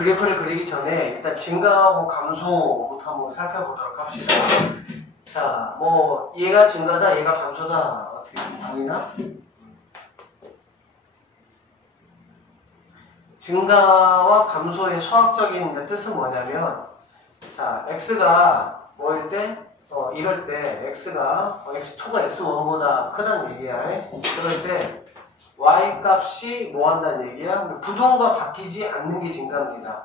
그래프를 그리기 전에 일단 증가하고 감소부터 한번 살펴보도록 합시다. 자, 뭐 얘가 증가다, 얘가 감소다 어떻게 보이나? 증가와 감소의 수학적인 뜻은 뭐냐면, 자, x가 뭐일 때? 이럴 때 x가 x2가 x1보다 크다는 얘기야. 그럴 때 y 값이 뭐 한다는 얘기야? 부동호가 바뀌지 않는 게 증가입니다.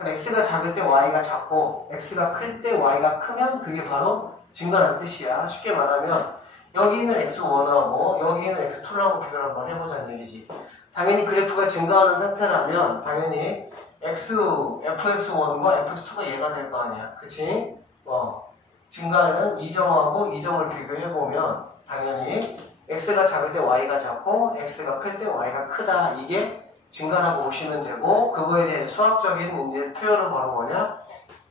x가 작을 때 y가 작고 x가 클 때 y가 크면 그게 바로 증가라는 뜻이야. 쉽게 말하면 여기는 x1하고 여기는 x2라고 비교를 한번 해보자는 얘기지. 당연히 그래프가 증가하는 상태라면 당연히 fx1과 fx2가 얘가 될 거 아니야. 그치? 증가하는 이 점하고 이 점을 비교해보면 당연히 x가 작을 때 y가 작고 x가 클 때 y가 크다. 이게 증가라고 보시면 되고, 그거에 대해 수학적인 이제 표현은 바로 뭐냐?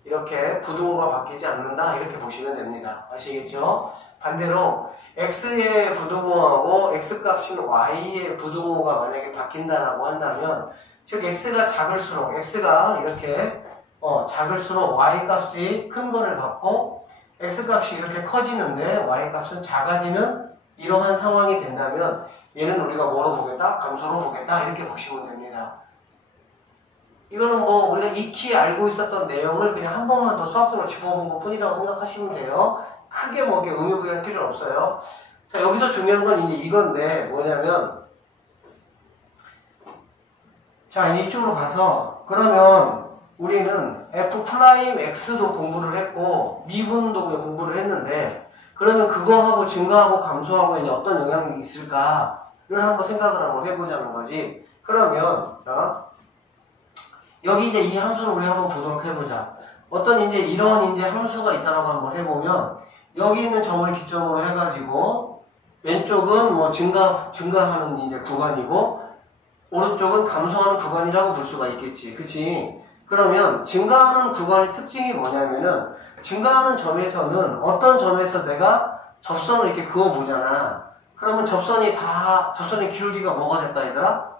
이렇게 부동호가 바뀌지 않는다. 이렇게 보시면 됩니다. 아시겠죠? 반대로 x의 부동호하고 x값인 y의 부동호가 만약에 바뀐다라고 한다면, 즉 x가 작을수록 x가 이렇게 작을수록 y값이 큰 거를 받고 x값이 이렇게 커지는데 y값은 작아지는 이러한 상황이 된다면 얘는 우리가 뭐로 보겠다? 감소로 보겠다. 이렇게 보시면 됩니다. 이거는 뭐 우리가 익히 알고 있었던 내용을 그냥 한 번만 더 수학적으로 짚어본 것 뿐이라고 생각하시면 돼요. 크게 뭐게 의미부여할 필요는 없어요. 자, 여기서 중요한 건 이제 이건데 뭐냐면, 자, 이제 이쪽으로 가서 그러면 우리는 f'x도 공부를 했고 미분도 공부를 했는데, 그러면 그거하고 증가하고 감소하고 이제 어떤 영향이 있을까를 한번 생각을 한번 해보자는 거지. 그러면 여기 이제 이 함수를 우리 한번 보도록 해보자. 어떤 이제 이런 이제 함수가 있다라고 한번 해보면, 여기 있는 점을 기점으로 해가지고 왼쪽은 뭐 증가하는 이제 구간이고 오른쪽은 감소하는 구간이라고 볼 수가 있겠지. 그치? 그러면 증가하는 구간의 특징이 뭐냐면은, 증가하는 점에서는 어떤 점에서 내가 접선을 이렇게 그어보잖아. 그러면 접선의 기울기가 뭐가 될까 얘들아?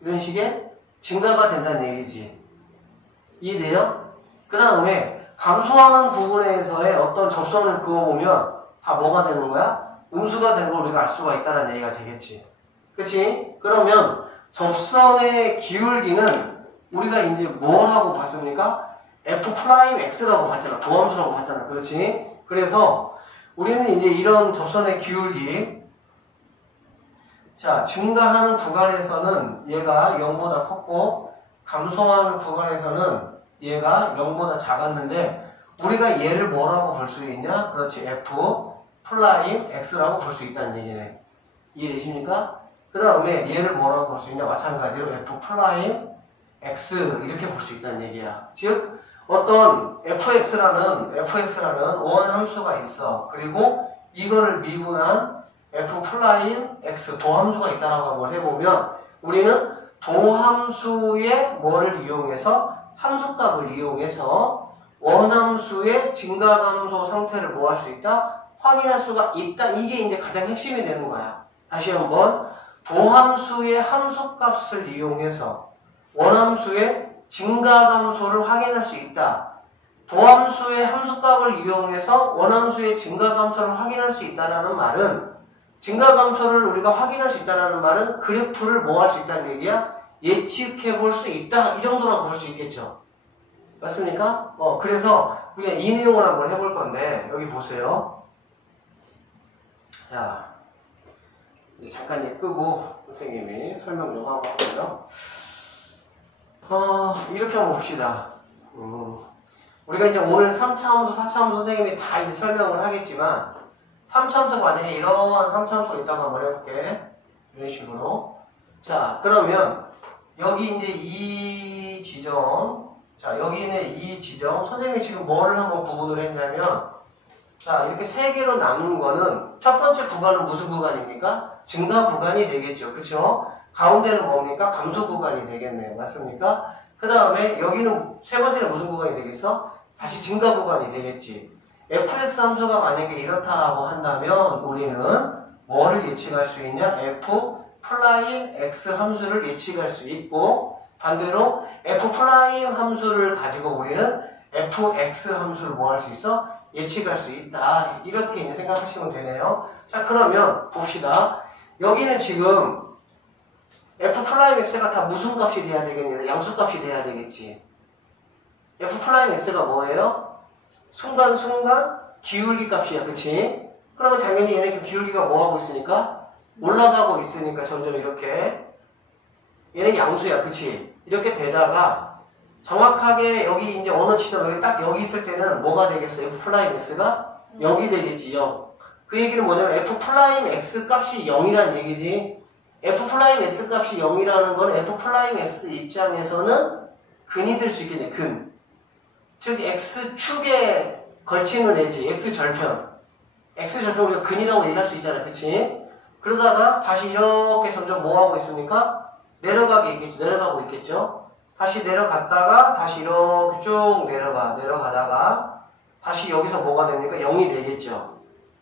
이런 식의 증가가 된다는 얘기지. 이해돼요? 그 다음에 감소하는 부분에서의 어떤 접선을 그어보면 다 뭐가 되는 거야? 음수가 되는 걸 우리가 알 수가 있다는 얘기가 되겠지. 그치? 그러면 접선의 기울기는 우리가 이제 뭐라고 봤습니까? f'x라고 봤잖아. 도함수라고 봤잖아. 그렇지? 그래서 우리는 이제 이런 접선의 기울기, 자, 증가하는 구간에서는 얘가 0보다 컸고 감소하는 구간에서는 얘가 0보다 작았는데 우리가 얘를 뭐라고 볼 수 있냐? 그렇지. f'x라고 볼 수 있다는 얘기네. 이해되십니까? 그 다음에 얘를 뭐라고 볼 수 있냐? 마찬가지로 f'x 이렇게 볼 수 있다는 얘기야. 즉 어떤 fx라는 원함수가 있어. 그리고 이거를 미분한 f'x 도함수가 있다라고 한번 해보면, 우리는 도함수의 뭐를 이용해서, 함수값을 이용해서 원함수의 증가감소 상태를 뭐 할 수 있다? 확인할 수가 있다. 이게 이제 가장 핵심이 되는 거야. 다시 한번, 도함수의 함수값을 이용해서 원함수의 증가감소를 확인할 수 있다. 도함수의 함수값을 이용해서 원함수의 증가감소를 확인할 수 있다는 말은, 증가감소를 우리가 확인할 수 있다는 말은 그래프를 뭐 할 수 있다는 얘기야? 예측해 볼 수 있다. 이 정도라고 볼 수 있겠죠. 맞습니까? 그래서 우리가 이 내용을 한번 해볼 건데, 여기 보세요. 자, 잠깐 얘 끄고 선생님이 설명 좀 하고 할게요. 이렇게 한번 봅시다. 우리가 이제 오늘 3차 함수, 4차 함수 선생님이 다 이제 설명을 하겠지만, 3차 함수가 만약에 이러한 3차 함수가 있다고 한번 해볼게. 이런 식으로. 자, 그러면 여기 이제 이 지점, 자, 여기 있는 이 지점, 선생님이 지금 뭐를 한번 구분을 했냐면, 자, 이렇게 세 개로 남은 거는 첫 번째 구간은 무슨 구간입니까? 증가 구간이 되겠죠. 그쵸? 가운데는 뭡니까? 감소 구간이 되겠네요. 맞습니까? 그 다음에 여기는 세 번째는 무슨 구간이 되겠어? 다시 증가 구간이 되겠지. fx 함수가 만약에 이렇다라고 한다면 우리는 뭐를 예측할 수 있냐? f'x 함수를 예측할 수 있고, 반대로 f 프라임 함수를 가지고 우리는 fx 함수를 뭐 할 수 있어? 예측할 수 있다. 이렇게 이제 생각하시면 되네요. 자, 그러면 봅시다. 여기는 지금 f 프라임 x가 다 무슨 값이 돼야 되겠냐? 양수값이 돼야 되겠지. f 프라임 x가 뭐예요? 순간순간 기울기 값이야. 그치? 그러면 당연히 얘네 기울기가 뭐 하고 있으니까? 올라가고 있으니까 점점 이렇게 얘는 양수야. 그치? 이렇게 되다가 정확하게 여기 이제 어느 지점 여기 딱 여기 있을 때는 뭐가 되겠어? f 프라임 x가 0이 되겠지. 0. 그 얘기는 뭐냐면 f 프라임 x 값이 0이란 얘기지. f 프라임 x 값이 0이라는 건 f 프라임 x 입장에서는 근이 될 수 있겠네. 근. 즉 x축에 걸침을 내지. x절편. x절편 우리가 근이라고 얘기할 수 있잖아. 그치? 그러다가 다시 이렇게 점점 뭐 하고 있습니까? 내려가고 있겠죠. 다시 내려갔다가 다시 이렇게 쭉 내려가다가 다시 여기서 뭐가 됩니까? 0이 되겠죠.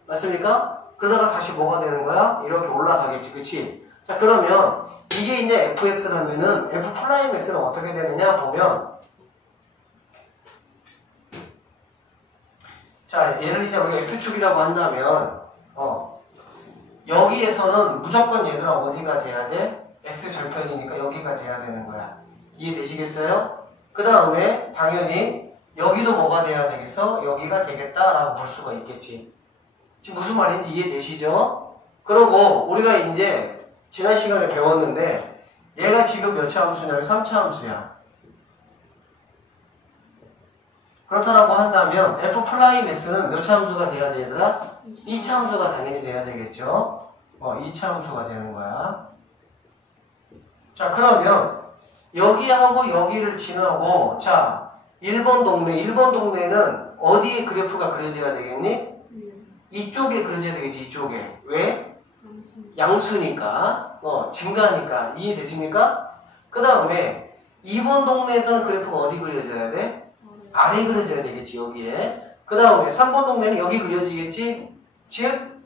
맞습니까? 그러다가 다시 뭐가 되는 거야? 이렇게 올라가겠지. 그치? 자, 그러면 이게 이제 fx라면은 f 프라임 x는 어떻게 되느냐 보면, 자, 얘를 이제 우리가 x축이라고 한다면 여기에서는 무조건 얘들아 어디가 돼야 돼? x절편이니까 여기가 돼야 되는 거야. 이해되시겠어요? 그 다음에 당연히 여기도 뭐가 돼야 되겠어? 여기가 되겠다라고 볼 수가 있겠지. 지금 무슨 말인지 이해되시죠? 그리고 우리가 이제 지난 시간에 배웠는데 얘가 지금 몇 차 함수냐면 3차 함수야. 그렇다라고 한다면 f 프라임 x는 몇 차 함수가 돼야 돼 얘들아? 2차 함수가 당연히 돼야 되겠죠? 2차 함수가 되는 거야. 자, 그러면 여기하고 여기를 지나고, 자, 1번 동네는 어디에 그래프가 그려져야 되겠니? 이쪽에 그려져야 되겠지. 이쪽에. 왜? 양수니까. 증가니까. 이해되십니까? 그 다음에 2번 동네에서는 그래프가 어디 그려져야 돼? 아래에 그려져야 되겠지. 여기에. 그 다음에 3번 동네는 여기 그려지겠지. 즉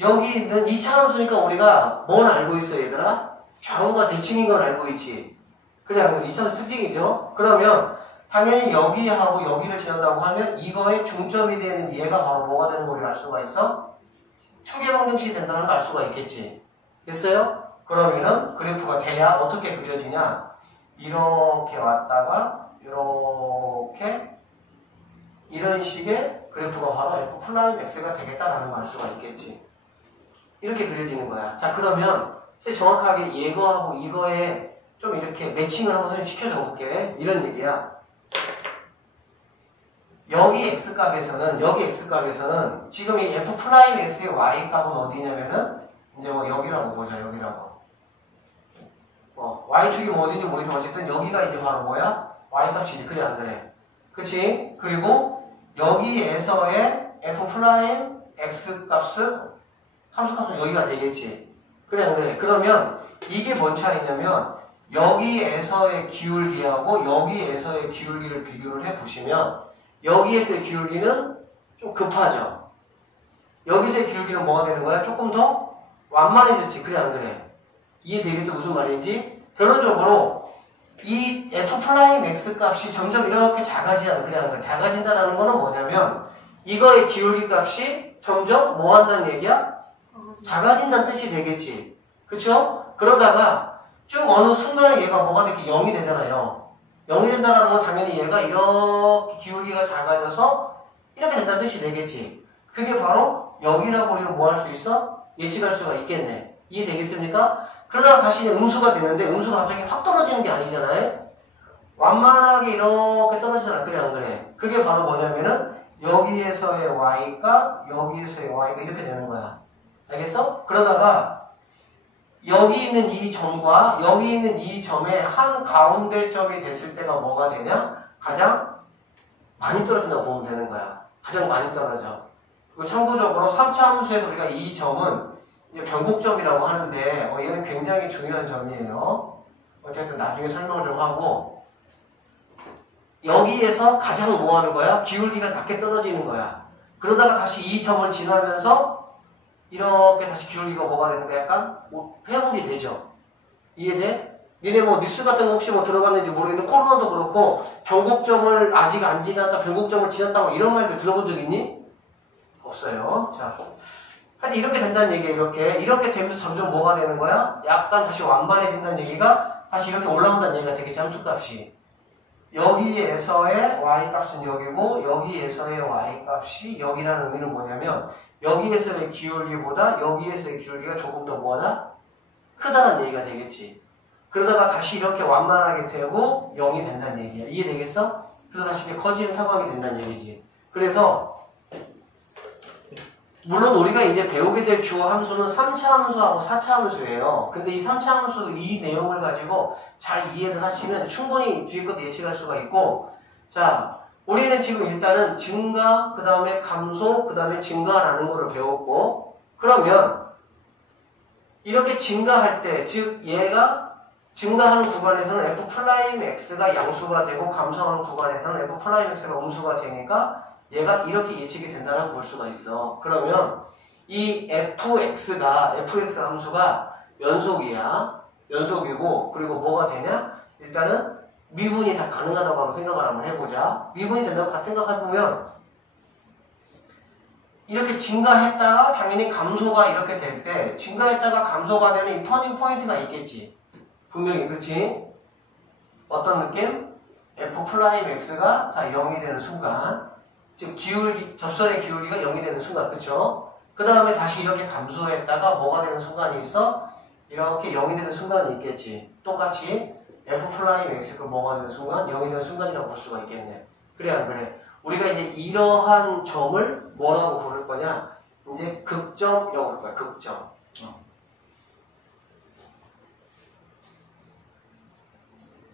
여기 있는 2차 함수니까 우리가 뭘 알고 있어 얘들아? 좌우가 대칭인 걸 알고 있지. 그래, 그건 2차 함수 특징이죠. 그러면 당연히 여기하고 여기를 지난다고 하면 이거의 중점이 되는 얘가 바로 뭐가 되는 걸 알 수가 있어? 축의 방정식이 된다는 걸 알 수가 있겠지. 됐어요? 그러면은 그래프가 대략 어떻게 그려지냐? 이렇게 왔다가 이렇게 이런 식의 그래프가 바로 f 프라임 x가 되겠다라는 걸 알 수가 있겠지. 이렇게 그려지는 거야. 자, 그러면 정확하게 이거하고 이거에 좀 이렇게 매칭을 한번 시켜줘 볼게. 이런 얘기야. 여기 x값에서는 지금 이 f 프라임 x의 y 값은 어디냐면은 이제 뭐 여기라고 보자. 여기라고. y축이 뭐 어딘지 모르겠지만 어쨌든 여기가 이제 바로 뭐야? y 값이지. 그래 안 그래? 그치? 그리고 여기에서의 f 프라임 x 값은 함수 값은 여기가 되겠지. 그래 안 그래? 그러면 이게 뭔 차이냐면 여기에서의 기울기하고 여기에서의 기울기를 비교를 해보시면 여기에서의 기울기는 좀 급하죠. 여기서의 기울기는 뭐가 되는 거야? 조금 더 완만해졌지. 그래 안 그래? 이해되겠어? 무슨 말인지? 결론적으로 이 f 프라임 x 값이 점점 이렇게 작아지잖아. 그래 안 그래? 작아진다는 거는 뭐냐면 이거의 기울기 값이 점점 뭐 한다는 얘기야? 작아진다는 뜻이 되겠지. 그쵸? 그러다가 쭉 어느 순간에 얘가 뭐가 이렇게 0이 되잖아요. 0이 된다는 건 당연히 얘가 이렇게 기울기가 작아져서 이렇게 된다는 뜻이 되겠지. 그게 바로 여기라고 우리는 뭐 할 수 있어? 예측할 수가 있겠네. 이해되겠습니까? 그러다가 다시 음수가 되는데 음수가 갑자기 확 떨어지는 게 아니잖아요. 완만하게 이렇게 떨어지잖아. 그래 안 그래? 그게 바로 뭐냐면은 여기에서의 y가 여기에서의 y가 이렇게 되는 거야. 알겠어? 그러다가 여기 있는 이 점과 여기 있는 이 점의 한 가운데 점이 됐을 때가 뭐가 되냐? 가장 많이 떨어진다고 보면 되는 거야. 가장 많이 떨어져. 그리고 참고적으로 3차 함수에서 우리가 이 점은 이제 변곡점이라고 하는데 얘는 굉장히 중요한 점이에요. 어쨌든 나중에 설명을 좀 하고 여기에서 가장 뭐 하는 거야? 기울기가 낮게 떨어지는 거야. 그러다가 다시 이 점을 지나면서 이렇게 다시 기울기가 뭐가 되는 거야? 약간 회복이 되죠. 이해돼? 니네 뭐 뉴스 같은 거 혹시 뭐 들어봤는지 모르겠는데 코로나도 그렇고 변곡점을 아직 안 지났다, 변곡점을 지났다 뭐 이런 말들 들어본 적 있니? 없어요. 자, 하여튼 이렇게 된다는 얘기예요. 이렇게 되면서 점점 뭐가 되는 거야? 약간 다시 완만해진다는 얘기가 다시 이렇게 올라온다는 얘기가 되겠지, 함수값이. 여기에서의 y값은 여기고 여기에서의 y값이 여기라는 의미는 뭐냐면 여기에서의 기울기보다 여기에서의 기울기가 조금 더 뭐다? 크다는 얘기가 되겠지. 그러다가 다시 이렇게 완만하게 되고 0이 된다는 얘기야. 이해되겠어? 그래서 다시 이렇게 커지는 상황이 된다는 얘기지. 그래서 물론 우리가 이제 배우게 될 주어 함수는 3차 함수하고 4차 함수예요. 근데 이 3차 함수 이 내용을 가지고 잘 이해를 하시면 충분히 뒤에 것도 예측할 수가 있고, 자, 우리는 지금 일단은 증가, 그 다음에 감소, 그 다음에 증가라는 거를 배웠고, 그러면 이렇게 증가할 때, 즉 얘가 증가하는 구간에서는 f'x가 양수가 되고 감소하는 구간에서는 f'x가 음수가 되니까 얘가 이렇게 예측이 된다고 볼 수가 있어. 그러면 이 fx 함수가 연속이고 그리고 뭐가 되냐? 일단은 미분이 다 가능하다고 한번 생각을 한번 해보자. 미분이 된다고 생각해보면 이렇게 증가했다가 당연히 감소가 이렇게 될 때 증가했다가 감소가 되는 이 터닝 포인트가 있겠지. 분명히 그렇지? 어떤 느낌? f'x가 자 0이 되는 순간, 즉 접선의 기울기가 0이 되는 순간, 그쵸? 그 다음에 다시 이렇게 감소했다가 뭐가 되는 순간이 있어? 이렇게 0이 되는 순간이 있겠지. 똑같이 f'x가 뭐가 되는 순간? 0이 되는 순간이라고 볼 수가 있겠네. 그래 안 그래? 우리가 이제 이러한 점을 뭐라고 부를 거냐? 이제 극점이라고 부를 거야. 극점.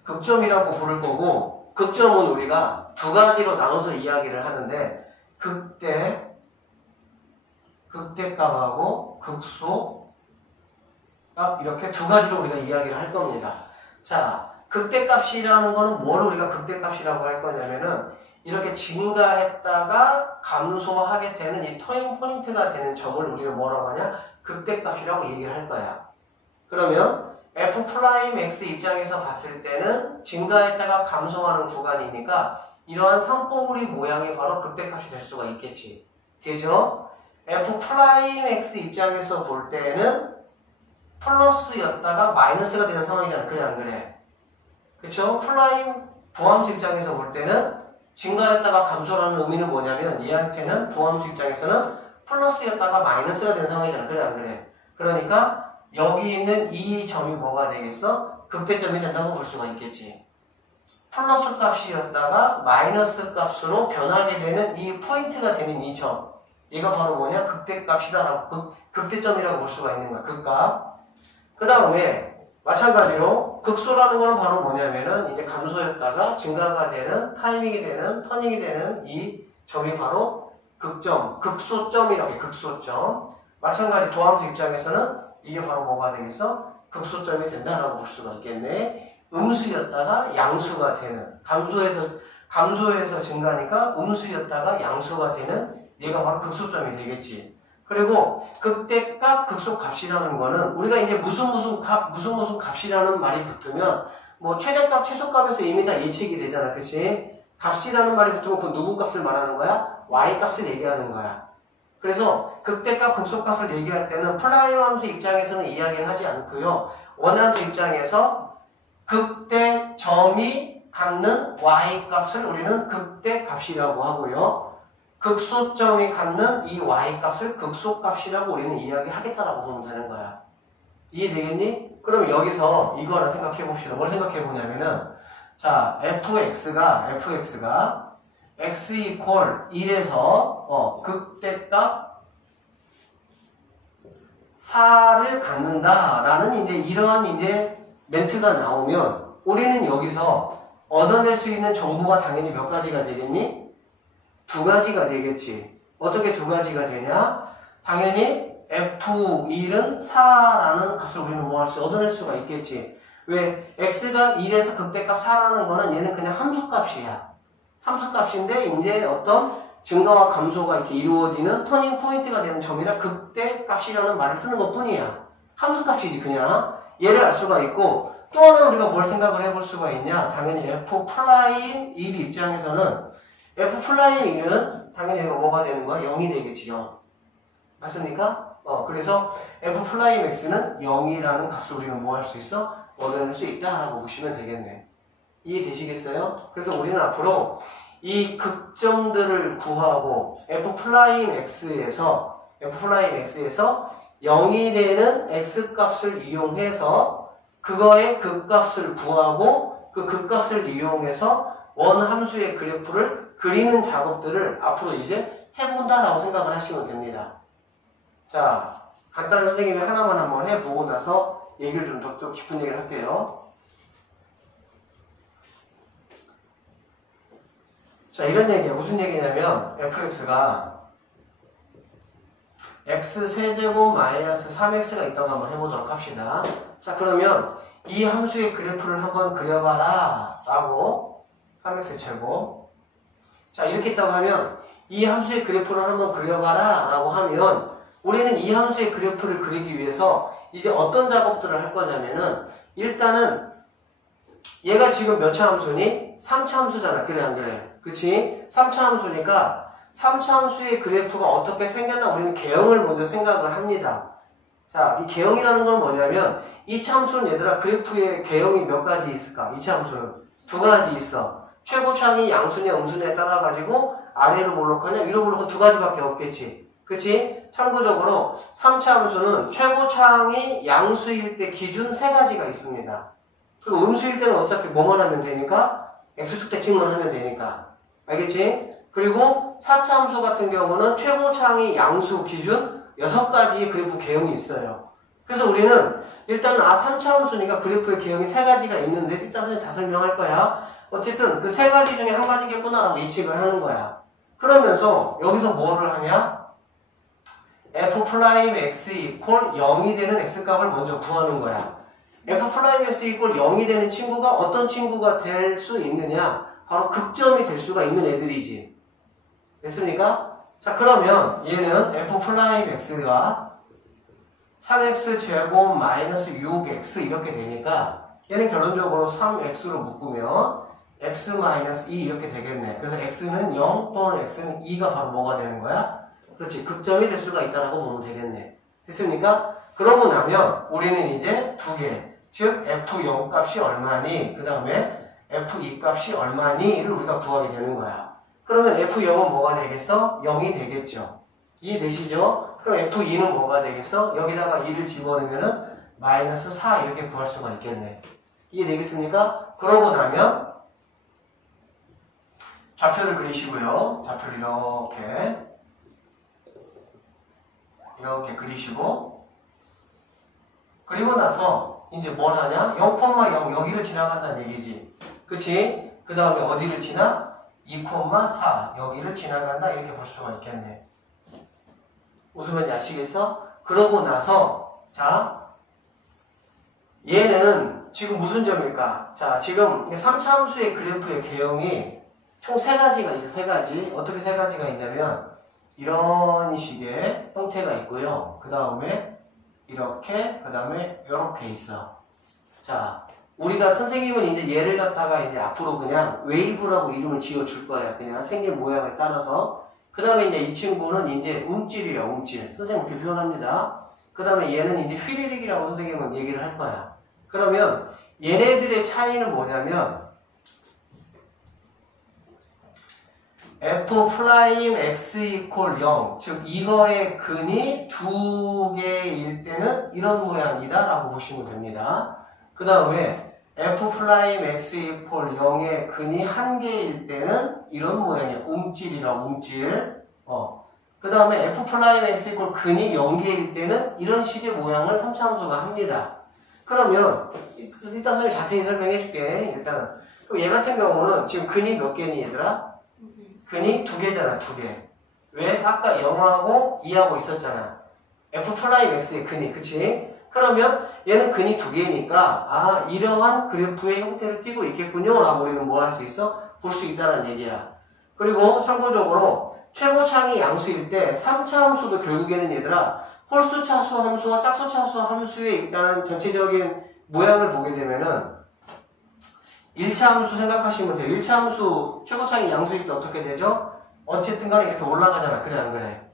극점이라고 부를 거고, 극점은 우리가 두 가지로 나눠서 이야기를 하는데 극대값하고 극소값 이렇게 두 가지로 우리가 이야기를 할 겁니다. 자, 극대값이라는 거는 뭘 우리가 극대값이라고 할 거냐면은 이렇게 증가했다가 감소하게 되는 이 터닝 포인트가 되는 점을 우리가 뭐라고 하냐? 극대값이라고 얘기를 할 거야. 그러면 f'x 입장에서 봤을 때는 증가했다가 감소하는 구간이니까 이러한 산봉우리 모양이 바로 극대값이 될 수가 있겠지. 되죠? f'x 입장에서 볼 때는 플러스였다가 마이너스가 되는 상황이잖아. 그래 안 그래? 그쵸? 플라임 도함수 입장에서 볼 때는 증가했다가 감소라는 의미는 뭐냐면 얘한테는 도함수 입장에서는 플러스였다가 마이너스가 되는 상황이잖아. 그래 안 그래? 그러니까 여기 있는 이 점이 뭐가 되겠어? 극대점이 된다고 볼 수가 있겠지. 플러스 값이었다가 마이너스 값으로 변하게 되는 이 포인트가 되는 이 점, 얘가 바로 뭐냐? 극대값이다라고, 극대점이라고 볼 수가 있는 거야. 극값. 그 다음에 마찬가지로 극소라는 거는 바로 뭐냐면은 이제 감소였다가 증가가 되는, 타이밍이 되는, 터닝이 되는 이 점이 바로 극점, 극소점이라고 해. 극소점. 마찬가지 도함수 입장에서는 이게 바로 뭐가 되겠어? 극소점이 된다라고 볼 수가 있겠네. 음수였다가 양수가 되는, 감소해서 증가니까 음수였다가 양수가 되는 얘가 바로 극소점이 되겠지. 그리고 극대값, 극소값이라는 거는 우리가 이제 무슨 값이라는 말이 붙으면 뭐 최대값, 최소값에서 이미 다 예측이 되잖아. 그치? 값이라는 말이 붙으면 그 누구 값을 말하는 거야? y값을 얘기하는 거야. 그래서 극대값, 극소값을 얘기할 때는 플라임 함수 입장에서는 이야기를 하지 않고요. 원함수 입장에서 극대점이 갖는 y값을 우리는 극대값이라고 하고요. 극소점이 갖는 이 y값을 극소값이라고 우리는 이야기하겠다라고 보면 되는 거야. 이해되겠니? 그럼 여기서 이거 하나 생각해 봅시다. 뭘 생각해 보냐면은 자, fx가 x 이퀄 1에서 극대값 4를 갖는다라는 이제 이러한 이제 멘트가 나오면 우리는 여기서 얻어낼 수 있는 정보가 당연히 몇 가지가 되겠니? 두 가지가 되겠지. 어떻게 두 가지가 되냐? 당연히 f1은 4라는 값을 우리는 뭐 할 수 얻어낼 수가 있겠지. 왜? x가 1에서 극대값 4라는 거는 얘는 그냥 함수값이야. 함수값인데 이제 어떤 증가와 감소가 이렇게 이루어지는 터닝 포인트가 되는 점이라 극대값이라는 말을 쓰는 것 뿐이야. 함수값이지 그냥. 얘를 알 수가 있고 또 하나 우리가 뭘 생각을 해볼 수가 있냐? 당연히 F'1 입장에서는 F'1은 당연히 이거 뭐가 되는 거야? 0이 되겠지, 0. 맞습니까? 그래서 F'X는 0이라는 값을 우리는 뭐 할 수 있어? 얻어낼 수 있다 라고 보시면 되겠네. 이해되시겠어요? 그래서 우리는 앞으로 이 극점들을 구하고 F'X에서 0이 되는 X값을 이용해서 그거의 극값을 구하고 그 극값을 이용해서 원 함수의 그래프를 그리는 작업들을 앞으로 이제 해본다라고 생각을 하시면 됩니다. 자, 간단히 선생님이 하나만 한번 해보고 나서 얘기를 좀 더 깊은 얘기를 할게요. 자, 이런 얘기야. 무슨 얘기냐면 fx가 x 세제곱 마이너스 3x가 있다고 한번 해보도록 합시다. 자, 그러면 이 함수의 그래프를 한번 그려봐라 라고 3x 제곱. 자, 이렇게 있다고 하면 이 함수의 그래프를 한번 그려봐라 라고 하면 우리는 이 함수의 그래프를 그리기 위해서 이제 어떤 작업들을 할 거냐면은 일단은 얘가 지금 몇 차 함수니? 3차 함수잖아. 그래 안 그래? 그치? 3차 함수니까 3차 함수의 그래프가 어떻게 생겼나 우리는 개형을 먼저 생각을 합니다. 자, 이 개형이라는 건 뭐냐면 2차 함수는 얘들아 그래프의 개형이 몇 가지 있을까? 2차 함수는 두 가지 있어. 최고차항이 양수냐 음수냐에 따라 가지고 아래로 몰록하냐 위로 몰록한 두 가지밖에 없겠지. 그치? 참고적으로 3차 함수는 최고차항이 양수일 때 기준 세 가지가 있습니다. 그리고 음수일 때는 어차피 뭐만 하면 되니까 x축 대칭만 하면 되니까. 알겠지? 그리고 4차 함수 같은 경우는 최고차항이 양수 기준 6가지 그래프 개형이 있어요. 그래서 우리는 일단은 3차 함수니까 그래프의 개형이 세 가지가 있는데 일단 다 설명할 거야. 어쨌든 그 세 가지 중에 한 가지겠구나라고 예측을 하는 거야. 그러면서 여기서 뭐를 하냐? F'X 이퀄 0이 되는 X값을 먼저 구하는 거야. F'X 이퀄 0이 되는 친구가 어떤 친구가 될 수 있느냐? 바로 극점이 될 수가 있는 애들이지. 됐습니까? 자, 그러면 얘는 F'X가 3x 제곱 마이너스 6x 이렇게 되니까 얘는 결론적으로 3x로 묶으면 x 마이너스 2 이렇게 되겠네. 그래서 x는 0 또는 x는 2가 바로 뭐가 되는 거야? 그렇지. 극점이 될 수가 있다라고 보면 되겠네. 됐습니까? 그러고 나면 우리는 이제 두 개. 즉 f0 값이 얼마니? 그 다음에 f2 값이 얼마니?를 우리가 구하게 되는 거야. 그러면 f0은 뭐가 되겠어? 0이 되겠죠. 이해되시죠? 그럼 f2는 뭐가 되겠어? 여기다가 2를 집어넣으면은 마이너스 4 이렇게 구할 수가 있겠네. 이해되겠습니까? 그러고 나면 좌표를 그리시고요. 좌표를 이렇게 그리시고 그리고 나서 이제 뭘 하냐? 0,0 여기를 지나간다는 얘기지. 그치? 그 다음에 어디를 지나? 2,4 여기를 지나간다 이렇게 볼 수가 있겠네. 무슨 말인지 아시겠어? 그러고 나서 자 얘는 지금 무슨 점일까? 자 지금 3차 함수의 그래프의 개형이 총 3가지가 있어. 3가지. 어떻게 3가지가 있냐면 이런 식의 형태가 있고요. 그 다음에 이렇게 그 다음에 이렇게 있어. 자 우리가 선생님은 이제 얘를 갖다가 이제 앞으로 그냥 웨이브라고 이름을 지어줄 거야. 그냥 생긴 모양에 따라서. 그 다음에 이제 이 친구는 이제 움찔이야, 움찔. 선생님 그렇게 표현합니다. 그 다음에 얘는 이제 휘리릭이라고 선생님은 얘기를 할 거야. 그러면 얘네들의 차이는 뭐냐면 F'X 이퀄 0. 즉, 이거의 근이 2개일 때는 이런 모양이다 라고 보시면 됩니다. 그 다음에 F'X 이퀄 0의 근이 1개일 때는 이런 모양이야. 움찔이라고, 움찔. 그 다음에 F'X 이퀄 근이 0개일 때는 이런 식의 모양을 3차 함수가 합니다. 그러면, 일단 선생님 자세히 설명해 줄게. 일단. 그럼 얘 같은 경우는 지금 근이 몇 개니, 얘들아? 근이 2개잖아, 2개. 왜? 아까 0하고 2하고 있었잖아. F'X의 근이, 그치? 그러면 얘는 근이 2개니까, 이러한 그래프의 형태를 띠고 있겠군요. 라고 우리는 뭐 할 수 있어? 볼 수 있다는 얘기야. 그리고 참고적으로, 최고차항이 양수일 때 3차 함수도 결국에는 얘들아, 홀수 차수 함수와 짝수 차수 함수의 일단은 전체적인 모양을 보게 되면은 1차 함수 생각하시면 돼요. 1차 함수 최고차이 양수일 때 어떻게 되죠? 어쨌든 간에 이렇게 올라가잖아. 그래 안 그래?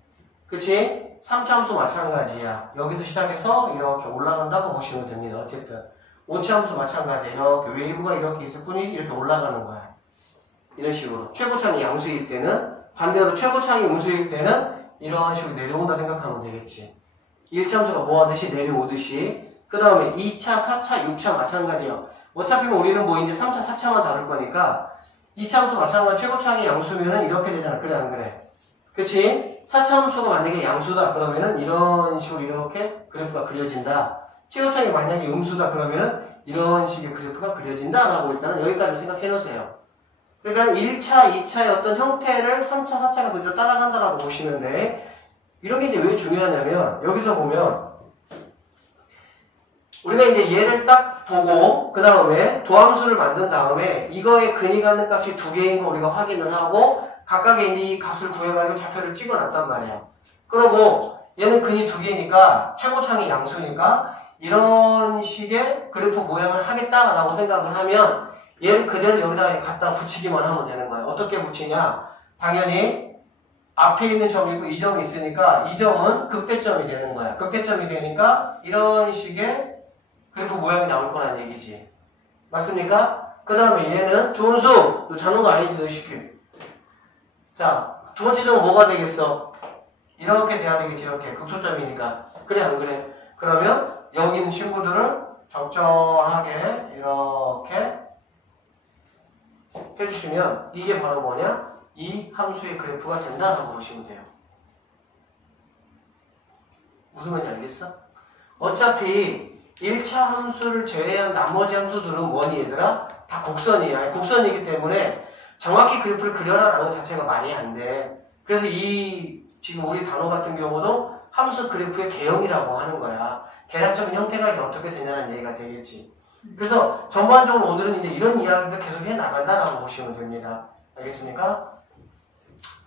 그치? 3차 함수 마찬가지야. 여기서 시작해서 이렇게 올라간다고 보시면 됩니다. 어쨌든 5차 함수 마찬가지야. 이렇게 웨이브가 이렇게 있을 뿐이지 이렇게 올라가는 거야. 이런 식으로. 최고차이 양수일 때는 반대로 최고차이 음수일 때는 이런 식으로 내려온다 생각하면 되겠지. 1차 함수가 뭐 하듯이 내려오듯이. 그 다음에 2차, 4차, 6차 마찬가지예요. 어차피 우리는 뭐 이제 3차, 4차만 다룰 거니까 2차 함수 마찬가지 최고차이 양수면은 이렇게 되잖아. 그래 안 그래? 그치? 4차 함수가 만약에 양수다 그러면은 이런 식으로 이렇게 그래프가 그려진다. 최고차이 만약에 음수다 그러면은 이런 식의 그래프가 그려진다 라고 일단은 여기까지 생각해 놓으세요. 그러니까 1차, 2차의 어떤 형태를 3차, 4차가 그대로 따라간다라고 보시면 돼. 이런 게 이제 왜 중요하냐면 여기서 보면 우리가 이제 얘를 딱 보고 그 다음에 도함수를 만든 다음에 이거의 근이 갖는 값이 두 개인 거 우리가 확인을 하고 각각의 이 값을 구해가지고 좌표를 찍어놨단 말이야. 그러고 얘는 근이 두 개니까 최고차이 양수니까 이런 식의 그래프 모양을 하겠다라고 생각을 하면 얘를 그대로 여기다 갖다 붙이기만 하면 되는 거야. 어떻게 붙이냐? 당연히 앞에 있는 점이 있고 이 점이 있으니까 이 점은 극대점이 되는 거야. 극대점이 되니까 이런 식의 그래프 모양이 나올 거란 얘기지. 맞습니까? 그 다음에 얘는 존수! 너 자는 거 아니지, 너 시키. 자, 두 번째 점은 뭐가 되겠어? 이렇게 돼야 되겠지, 이렇게. 극초점이니까. 그래, 안 그래? 그러면 여기 있는 친구들을 적절하게 이렇게 해주시면 이게 바로 뭐냐? 이 함수의 그래프가 된다라고 보시면 돼요. 무슨 말인지 알겠어? 어차피 1차 함수를 제외한 나머지 함수들은 뭐니 얘들아? 다 곡선이야. 곡선이기 때문에 정확히 그래프를 그려라라는 것 자체가 말이 안 돼. 그래서 이 지금 우리 단어 같은 경우도 함수 그래프의 개형이라고 하는 거야. 계략적인 형태가 이제 어떻게 되냐는 얘기가 되겠지. 그래서 전반적으로 오늘은 이제 이런 이야기를 계속 해 나간다라고 보시면 됩니다. 알겠습니까?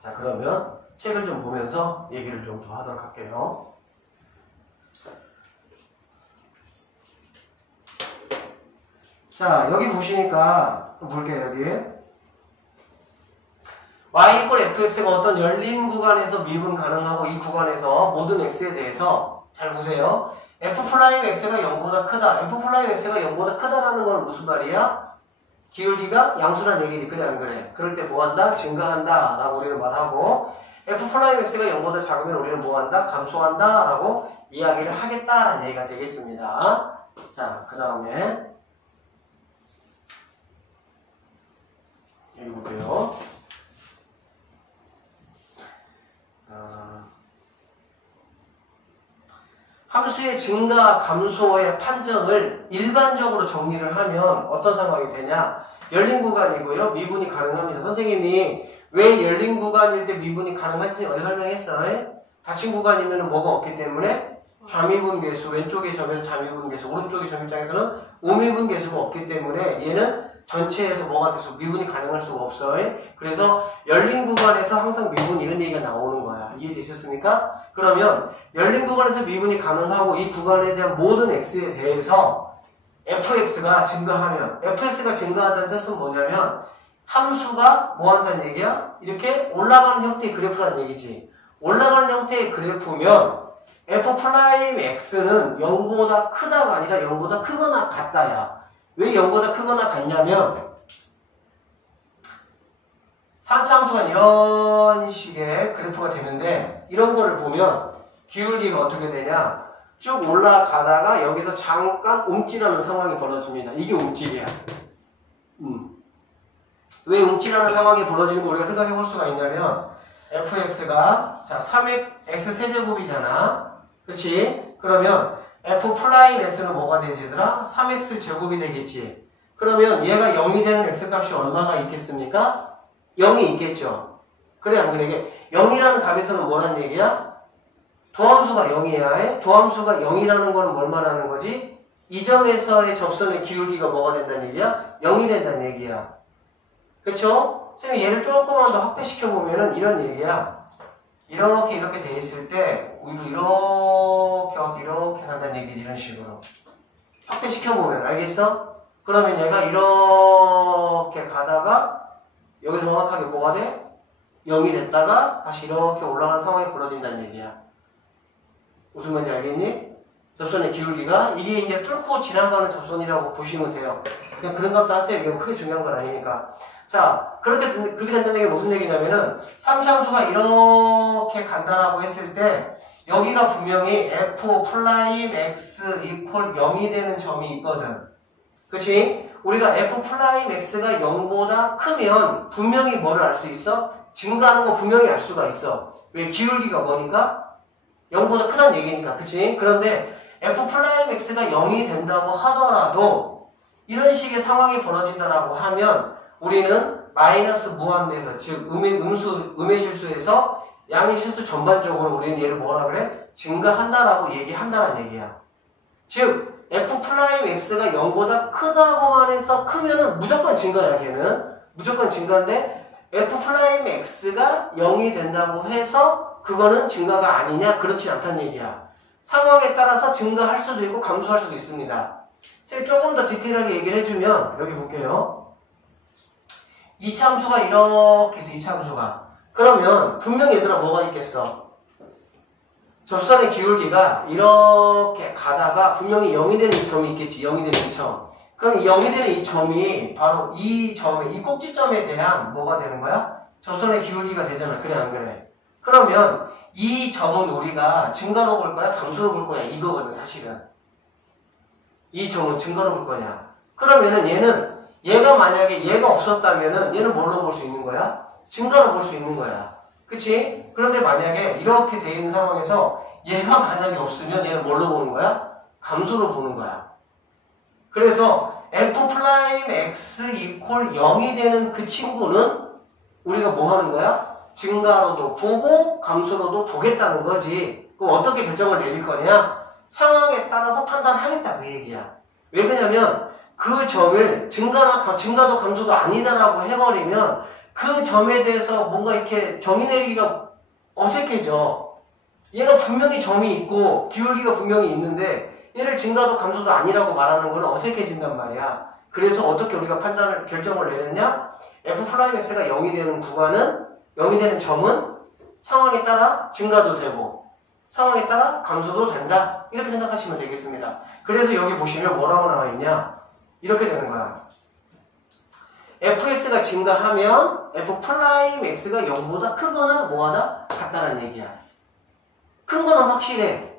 자, 그러면 책을 좀 보면서 얘기를 좀 더 하도록 할게요. 자, 여기 보시니까 좀 볼게요. 여기 y 이퀄 fx가 어떤 열린 구간에서 미분 가능하고 이 구간에서 모든 x에 대해서 잘 보세요. f 프라임 x가 0보다 크다. f 프라임 x가 0보다 크다라는 건 무슨 말이야? 기울기가 양수란 얘기지. 그래 안 그래? 그럴 때 뭐한다? 증가한다 라고 우리는 말하고 f 프라임 x가 0보다 작으면 우리는 뭐한다? 감소한다 라고 이야기를 하겠다라는 얘기가 되겠습니다. 자, 그 다음에 여기 볼게요. 함수의 증가, 감소의 판정을 일반적으로 정리를 하면 어떤 상황이 되냐? 열린 구간이고요. 미분이 가능합니다. 선생님이 왜 열린 구간일 때 미분이 가능한지 어디 설명했어요? 닫힌 구간이면 뭐가 없기 때문에 좌미분 계수, 왼쪽의 점에서 좌미분 계수, 오른쪽의 점 입장에서는 우미분 계수가 없기 때문에 얘는 전체에서 뭐가 돼서 미분이 가능할 수가 없어요. 그래서 열린 구간에서 항상 미분 이런 얘기가 나오는 거야. 이해되셨습니까? 그러면 열린 구간에서 미분이 가능하고 이 구간에 대한 모든 x에 대해서 fx가 증가하면 fx가 증가한다는 뜻은 뭐냐면 함수가 뭐 한다는 얘기야? 이렇게 올라가는 형태의 그래프라는 얘기지. 올라가는 형태의 그래프면 f'x는 0보다 크다가 아니라 0보다 크거나 같다야. 왜 0보다 크거나 같냐면 3차 함수가 이런 식의 그래프가 되는데 이런 거를 보면 기울기가 어떻게 되냐? 쭉 올라가다가 여기서 잠깐 움찔하는 상황이 벌어집니다. 이게 움찔이야. 왜 움찔하는 상황이 벌어지는 거 우리가 생각해 볼 수가 있냐면 fx가 자 3x 세제곱이잖아. 그치? 그러면 f 프라임 x는 뭐가 되지 얘들아? 3x 제곱이 되겠지. 그러면 얘가 0이 되는 x값이 얼마가 있겠습니까? 0이 있겠죠. 그래 안 그래? 이게 0이라는 값에서는 뭐란 얘기야? 도함수가 0이어야 해. 도함수가 0이라는 거는 뭘 말하는 거지? 이 점에서의 접선의 기울기가 뭐가 된다는 얘기야? 0이 된다는 얘기야. 그쵸? 선생님이 얘를 조금만 더 확대시켜보면은 이런 얘기야. 이렇게 돼 있을 때 우리도 이렇게 와서 이렇게 간다는 얘기지. 이런 식으로 확대시켜보면 알겠어? 그러면 얘가 이렇게 가다가 여기서 정확하게 뭐가 돼? 0이 됐다가 다시 이렇게 올라가는 상황이 벌어진다는 얘기야. 무슨 말인지 알겠니? 접선의 기울기가 이게 이제 뚫고 지나가는 접선이라고 보시면 돼요. 그냥 그런 값도 하세요. 이게 크게 중요한 건 아니니까. 자, 그렇게 된다는 게 무슨 얘기냐면은 삼차함수가 이렇게 간다라고 했을 때 여기가 분명히 f 프라임 x 이퀄 0이 되는 점이 있거든. 그치? 우리가 f 프라임 x가 0보다 크면 분명히 뭐를 알 수 있어? 증가하는 거 분명히 알 수가 있어. 왜? 기울기가 뭐니까? 0보다 크다는 얘기니까. 그치? 그런데 f 프라임 x가 0이 된다고 하더라도 이런 식의 상황이 벌어진다라고 하면 우리는 마이너스 무한대에서 즉 음의 실수에서 양의 실수 전반적으로 우리는 얘를 뭐라 그래? 증가한다라고 얘기한다는 얘기야. 즉 f 프라임 x가 0보다 크다고만 해서 크면은 무조건 증가야. 걔는 무조건 증가인데 f 프라임 x가 0이 된다고 해서 그거는 증가가 아니냐? 그렇지 않다는 얘기야. 상황에 따라서 증가할 수도 있고 감소할 수도 있습니다. 조금 더 디테일하게 얘기를 해주면 여기 볼게요. 2차 함수가 이렇게 있어. 2차 함수가. 그러면 분명히 얘들아 뭐가 있겠어? 접선의 기울기가 이렇게 가다가 분명히 0이 되는 이 점이 있겠지. 0이 되는 이 점. 그럼 0이 되는 이 점이 바로 이 점에, 이 꼭지점에 대한 뭐가 되는 거야? 접선의 기울기가 되잖아. 그래 안 그래? 그러면 이 점은 우리가 증가로 볼 거야? 감소로 볼 거야? 이거거든 사실은. 이 점은 증가로 볼 거냐? 그러면은 얘가 만약에 얘가 없었다면은 얘는 뭘로 볼 수 있는 거야? 증가로 볼 수 있는 거야. 그치? 그런데 만약에 이렇게 돼 있는 상황에서 얘가 만약에 없으면 얘는 뭘로 보는 거야? 감소로 보는 거야. 그래서 f 프라임 x 이퀄 0이 되는 그 친구는 우리가 뭐 하는 거야? 증가로도 보고 감소로도 보겠다는 거지. 그럼 어떻게 결정을 내릴 거냐? 상황에 따라서 판단하겠다 그 얘기야. 왜 그러냐면 그 점을 증가도 감소도 아니다라고 해버리면 그 점에 대해서 뭔가 이렇게 정의 내리기가 어색해져. 얘가 분명히 점이 있고 기울기가 분명히 있는데 얘를 증가도 감소도 아니라고 말하는 건 어색해진단 말이야. 그래서 어떻게 우리가 결정을 내렸냐? f 프라임 x가 0이 되는 구간은 0이 되는 점은 상황에 따라 증가도 되고 상황에 따라 감소도 된다. 이렇게 생각하시면 되겠습니다. 그래서 여기 보시면 뭐라고 나와 있냐? 이렇게 되는 거야. fx가 증가하면 f 프라임 x가 0보다 크거나 뭐하다? 같다는 얘기야. 큰 거는 확실해.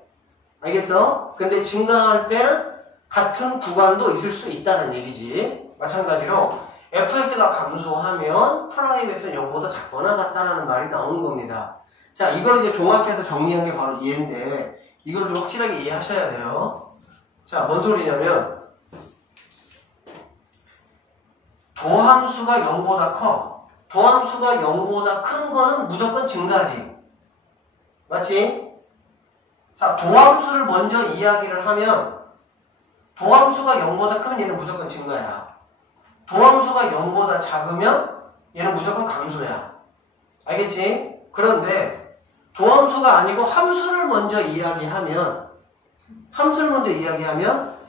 알겠어? 근데 증가할 때는 같은 구간도 있을 수 있다는 얘기지. 마찬가지로 fx가 감소하면 프라임 x는 0보다 작거나 같다라는 말이 나오는 겁니다. 자, 이걸 이제 종합해서 정리한 게 바로 이해인데 이걸 좀 확실하게 이해하셔야 돼요. 자, 뭔 소리냐면 도함수가 0보다 커. 도함수가 0보다 큰 거는 무조건 증가지. 맞지? 자, 도함수를 먼저 이야기를 하면 도함수가 0보다 크면 얘는 무조건 증가야. 도함수가 0보다 작으면 얘는 무조건 감소야. 알겠지? 그런데 도함수가 아니고 함수를 먼저 이야기하면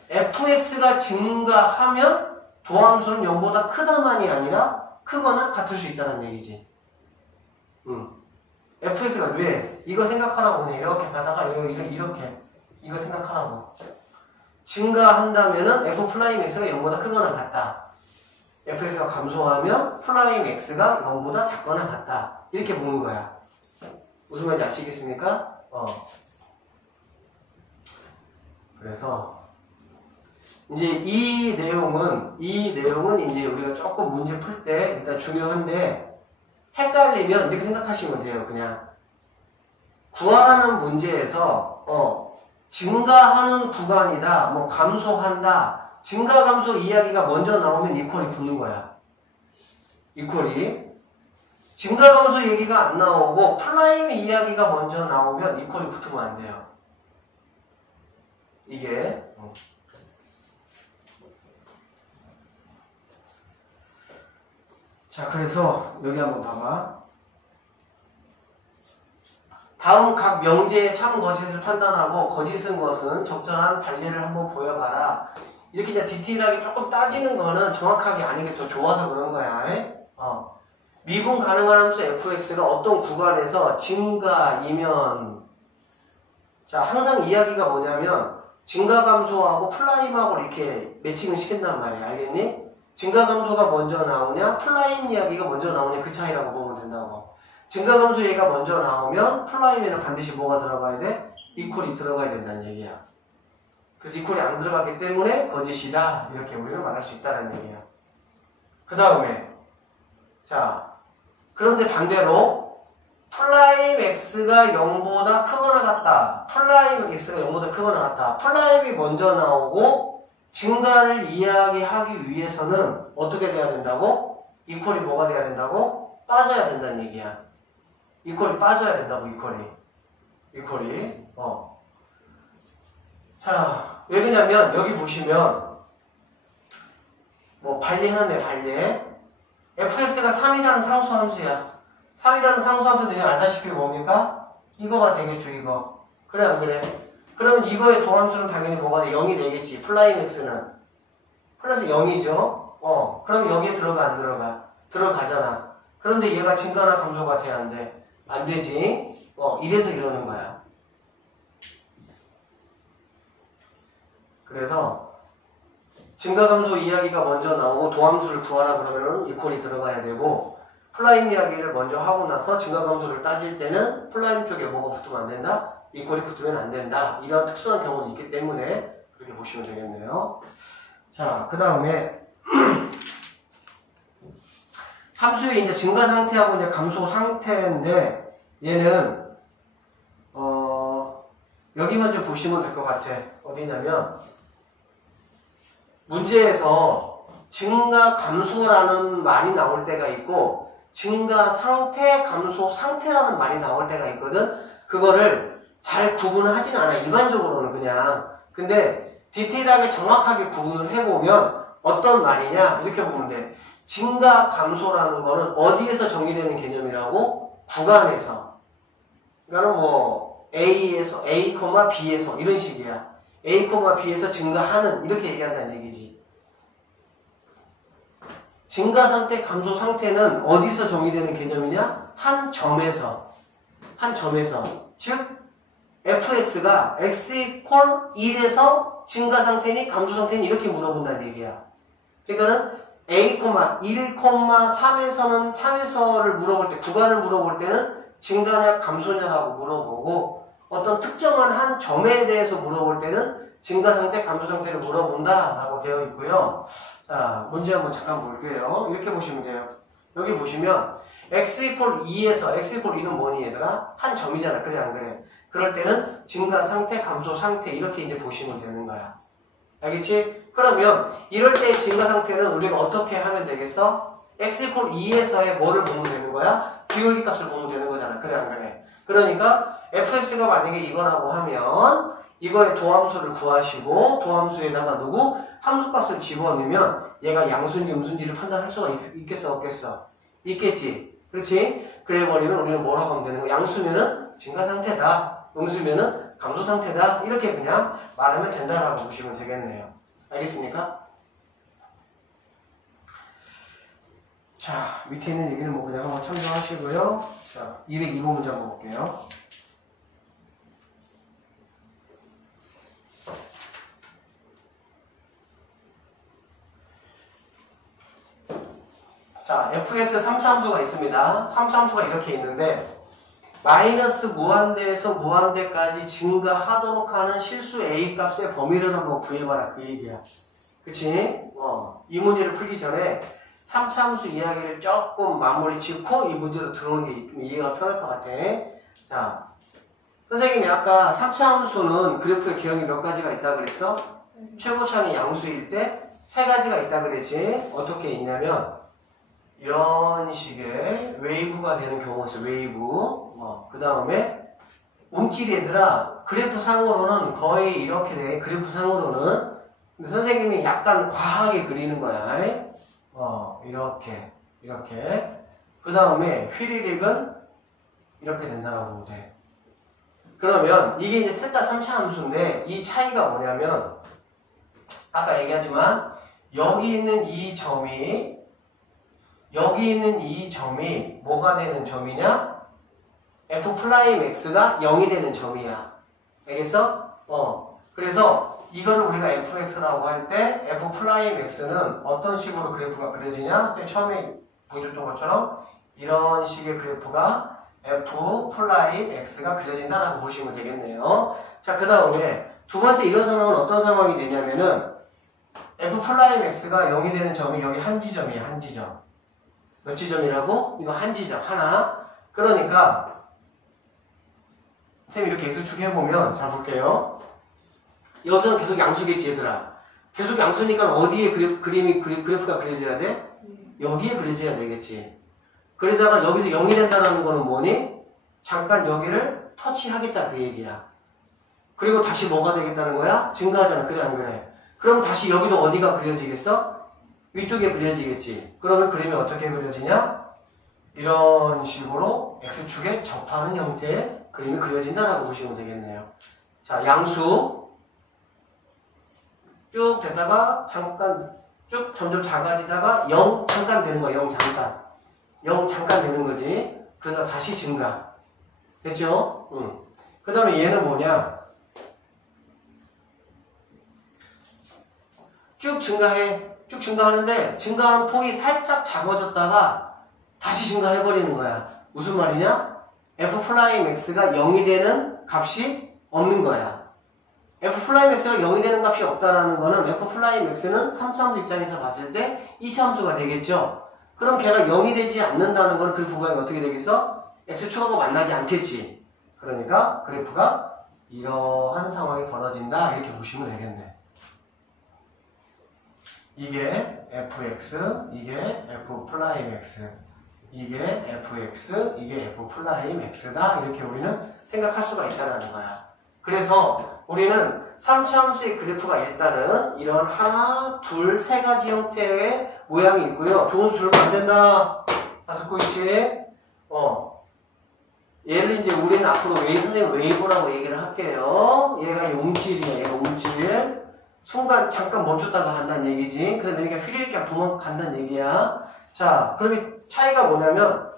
fx가 증가하면 도함수는 0보다 크다만이 아니라 크거나 같을 수 있다는 얘기지. fx가 왜? 이거 생각하라고 그냥 이렇게 가다가 이렇게 이거 생각하라고. 증가한다면은 f 프라임 x가 0보다 크거나 같다. fx가 감소하면 프라임 x가 0보다 작거나 같다. 이렇게 보는 거야. 무슨 말인지 아시겠습니까? 그래서 이제 이 내용은 이제 우리가 조금 문제 풀 때 일단 중요한데 헷갈리면 이렇게 생각하시면 돼요. 그냥 구하라는 문제에서 증가하는 구간이다, 뭐 감소한다, 증가 감소 이야기가 먼저 나오면 이퀄이 붙는 거야. 이퀄이 증가 감소 얘기가 안 나오고 프라임 이야기가 먼저 나오면 이퀄이 붙으면 안 돼요. 이게 자, 그래서 여기 한번 봐봐. 다음 각 명제의 참 거짓을 판단하고 거짓인 것은 적절한 발례를 한번 보여봐라. 이렇게 이제 디테일하게 조금 따지는 거는 정확하게 아는 게 더 좋아서 그런 거야. 미분 가능한 함수 fx가 어떤 구간에서 증가이면, 자, 항상 이야기가 뭐냐면 증가감소하고 플라임하고 이렇게 매칭을 시킨단 말이야. 알겠니? 증가감소가 먼저 나오냐 플라임 이야기가 먼저 나오냐 그 차이라고 보면 된다고. 증가감소 얘기가 먼저 나오면 플라임에는 반드시 뭐가 들어가야 돼? 이퀄이 들어가야 된다는 얘기야. 그래서 이퀄이 안 들어갔기 때문에 거짓이다 이렇게 우리는 말할 수 있다는 얘기야. 그 다음에 자, 그런데 반대로 플라임 x가 0보다 크거나 같다. 플라임 x가 0보다 크거나 같다. 플라임이 먼저 나오고 증가를 이야기하기 위해서는 어떻게 돼야 된다고? 이퀄이 뭐가 돼야 된다고? 빠져야 된다는 얘기야. 이퀄이 빠져야 된다고, 이퀄이. 자, 왜 그러냐면 여기 보시면 뭐 발리해놨네, 발리. fx가 3이라는 상수 함수야. 3이라는 상수 함수들이 알다시피 뭡니까? 이거가 되겠죠, 이거. 그래, 안 그래? 그러면 이거의 도함수는 당연히 뭐가 돼? 0이 되겠지. 플라임 x는. 플러스 0이죠. 그럼 여기에 들어가, 안 들어가? 들어가잖아. 그런데 얘가 증가나 감소가 돼, 안 돼? 안 되지. 이래서 이러는 거야. 그래서 증가감소 이야기가 먼저 나오고 도함수를 구하라 그러면은 이퀄이 들어가야 되고, 플라임 이야기를 먼저 하고 나서 증가감소를 따질 때는 플라임 쪽에 뭐가 붙으면 안 된다? 이퀄이 붙으면 안 된다. 이런 특수한 경우도 있기 때문에 그렇게 보시면 되겠네요. 자, 그 다음에 함수의 이제 증가 상태하고 이제 감소 상태인데 얘는 여기만 좀 보시면 될 것 같아. 어디냐면 문제에서 증가 감소라는 말이 나올 때가 있고 증가 상태 감소 상태라는 말이 나올 때가 있거든. 그거를 잘 구분하진 않아. 일반적으로는 그냥. 근데 디테일하게 정확하게 구분을 해보면 어떤 말이냐 이렇게 보면 돼. 증가 감소라는 거는 어디에서 정의되는 개념이라고? 구간에서. 그러니까 뭐 A에서 A, B에서 이런 식이야. A, B에서 증가하는 이렇게 얘기한다는 얘기지. 증가 상태, 감소 상태는 어디서 정의되는 개념이냐? 한 점에서. 즉 fx가 x 이퀄 1에서 증가 상태니 감소 상태니 이렇게 물어본다는 얘기야. 그러니까는 a, 1,3에서는 3에서를 물어볼 때, 구간을 물어볼 때는 증가냐 감소냐라고 물어보고 어떤 특정한 한 점에 대해서 물어볼 때는 증가 상태, 감소 상태를 물어본다 라고 되어 있고요. 자, 문제 한번 잠깐 볼게요. 이렇게 보시면 돼요. 여기 보시면 x 이퀄 2에서 x 이퀄 2는 뭐니 얘들아? 한 점이잖아. 그래 안 그래? 그럴 때는 증가 상태, 감소 상태 이렇게 이제 보시면 되는 거야. 알겠지? 그러면 이럴 때의 증가 상태는 우리가 어떻게 하면 되겠어? x 이퀄 2에서의 뭐를 보면 되는 거야? 기울기 값을 보면 되는 거잖아. 그래 안 그래? 그러니까 fx가 만약에 이거라고 하면 이거의 도함수를 구하시고 도함수에다가 누구? 함수값을 집어넣으면 얘가 양수인지 음수인지를 판단할 수가 있겠어 없겠어? 있겠지. 그렇지? 그래버리면 우리는 뭐라고 하면 되는 거야? 양수면은 증가 상태다. 음수면은 감소 상태다. 이렇게 그냥 말하면 된다라고 보시면 되겠네요. 알겠습니까? 자, 밑에 있는 얘기는 뭐 그냥 한번 참조하시고요. 자, 202번 문제 한번 볼게요. 자, fx 3차함수가 있습니다. 3차함수가 이렇게 있는데 마이너스 무한대에서 무한대까지 증가하도록 하는 실수 a 값의 범위를 한번 구해봐라 그 얘기야. 그치? 이 문제를 풀기 전에 3차함수 이야기를 조금 마무리 짓고 이 문제로 들어오는 게 좀 이해가 편할 것 같아. 자, 선생님이 아까 3차함수는 그래프의 개형이 몇 가지가 있다 그랬어? 최고차항이 양수일 때 3가지가 있다 그랬지? 어떻게 있냐면 이런 식의 웨이브가 되는 경우가 있어요. 웨이브. 그 다음에 움찔 얘들아 그래프 상으로는 거의 이렇게 돼. 그래프 상으로는. 근데 선생님이 약간 과하게 그리는 거야. 이렇게. 그 다음에 휘리릭은 이렇게 된다라고 보면 돼. 그러면 이게 이제 셋 다 3차 함수인데 이 차이가 뭐냐면 아까 얘기하지만 여기 있는 이 점이 뭐가 되는 점이냐? f'(x가 0이 되는 점이야. 알겠어? 그래서 이거를 우리가 fx라고 할 때 f'x는 어떤 식으로 그래프가 그려지냐? 처음에 보여줬던 것처럼 이런 식의 그래프가 f'x가 그려진다라고 보시면 되겠네요. 자, 그 다음에 두 번째 이런 상황은 어떤 상황이 되냐면은 f'x가 0이 되는 점이 여기 한 지점이에요. 한 지점. 몇 지점이라고? 이거 한 지점 하나. 그러니까 쌤이 이렇게 x축 해보면 잘 볼게요. 여기서는 계속 양수겠지 얘들아. 계속 양수니까 어디에 그래프가 그려져야 돼? 여기에 그려져야 되겠지. 그러다가 여기서 0이 된다는 거는 뭐니? 잠깐 여기를 터치하겠다 그 얘기야. 그리고 다시 뭐가 되겠다는 거야? 증가하잖아. 그래 안 그래? 그럼 다시 여기도 어디가 그려지겠어? 위쪽에 그려지겠지. 그러면 그림이 어떻게 그려지냐? 이런 식으로 x축에 접하는 형태의 그림이 그려진다라고 보시면 되겠네요. 자, 양수 쭉 되다가 잠깐 쭉 점점 작아지다가 0 잠깐 되는 거야. 0 잠깐. 0 잠깐 되는 거지. 그러다 다시 증가. 됐죠? 응. 그 다음에 얘는 뭐냐? 쭉 증가해. 쭉 증가하는데 증가하는 폭이 살짝 작아졌다가 다시 증가해버리는 거야. 무슨 말이냐? f'x가 0이 되는 값이 없는 거야. f'x가 0이 되는 값이 없다라는 거는 f'x는 3차 함수 입장에서 봤을 때 2차 함수가 되겠죠? 그럼 걔가 0이 되지 않는다는 거는 그래프가 어떻게 되겠어? x축하고 만나지 않겠지. 그러니까 그래프가 이러한 상황이 벌어진다 이렇게 보시면 되겠네. 이게 fx, 이게 f'x, 이게 fx, 이게 f'x다 이렇게 우리는 생각할 수가 있다는 거야. 그래서 우리는 3차 함수의 그래프가 일단은 이런 하나, 둘, 세 가지 형태의 모양이 있고요. 좋은 수를 만든다. 다 듣고 있지? 얘를 이제 우리는 앞으로 선생님 웨이브라고 얘기를 할게요. 얘가 움찔이야. 얘가 움찔. 순간 잠깐 멈췄다가 간다는 얘기지. 그 다음에 이렇게 휘리릭 도망간다는 얘기야. 자, 그러면 차이가 뭐냐면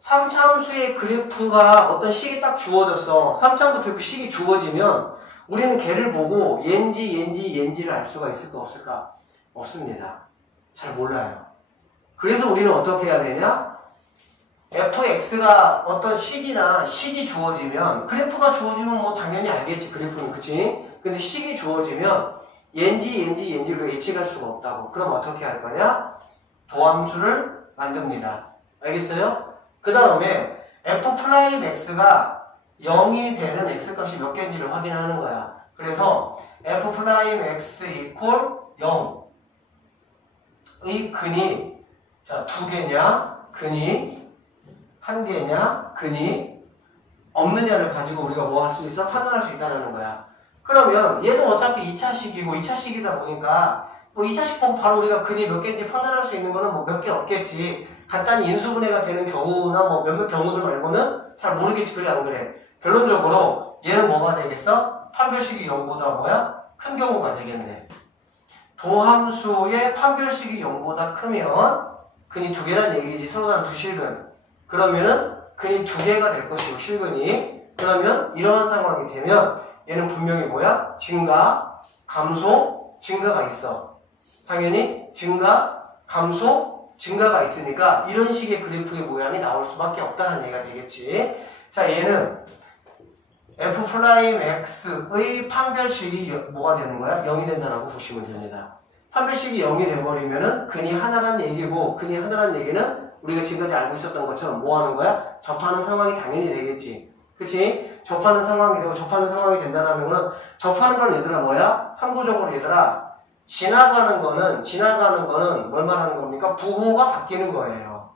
3차 함수의 그래프가 어떤 식이 딱 주어졌어. 3차 함수 그래프 식이 주어지면 우리는 걔를 보고 얘인지를 알 수가 있을까 없을까? 없습니다. 잘 몰라요. 그래서 우리는 어떻게 해야 되냐? fx가 어떤 식이 주어지면 그래프가 주어지면 뭐 당연히 알겠지. 그래프는 그치? 근데 식이 주어지면 얘인지로 예측할 수가 없다고. 그럼 어떻게 할 거냐? 도함수를 만듭니다. 알겠어요? 그 다음에 f'x가 0이 되는 x값이 몇 개인지를 확인하는 거야. 그래서 f'x 이퀄 0의 근이 자, 2개냐? 근이 1개냐? 근이 없느냐를 가지고 우리가 뭐 할 수 있어? 판단할 수 있다는 거야. 그러면 얘도 어차피 2차식이고 2차식이다 보니까 뭐 2차식 보면 바로 우리가 근이 몇 개인지 판단할 수 있는 거는 뭐 몇 개 없겠지. 간단히 인수분해가 되는 경우나 뭐 몇몇 경우들 말고는 잘 모르겠지. 그래 안 그래? 결론적으로 얘는 뭐가 되겠어? 판별식이 0보다 뭐야? 큰 경우가 되겠네. 도함수의 판별식이 0보다 크면 근이 2개란 얘기지. 서로 다른 두 실근. 그러면은 근이 2개가 될 것이고 실근이. 그러면 이러한 상황이 되면 얘는 분명히 뭐야? 증가, 감소, 증가가 있어. 당연히 증가, 감소, 증가가 있으니까 이런 식의 그래프의 모양이 나올 수밖에 없다는 얘기가 되겠지. 자, 얘는 f'x의 판별식이 뭐가 되는 거야? 0이 된다라고 보시면 됩니다. 판별식이 0이 돼버리면은 근이 하나란 얘기고, 근이 하나란 얘기는 우리가 지금까지 알고 있었던 것처럼 뭐 하는 거야? 접하는 상황이 당연히 되겠지. 그치? 접하는 상황이 되고, 접하는 상황이 된다는 거는, 접하는 건 얘들아 뭐야? 참고적으로 얘들아, 지나가는 거는 뭘 말하는 겁니까? 부호가 바뀌는 거예요.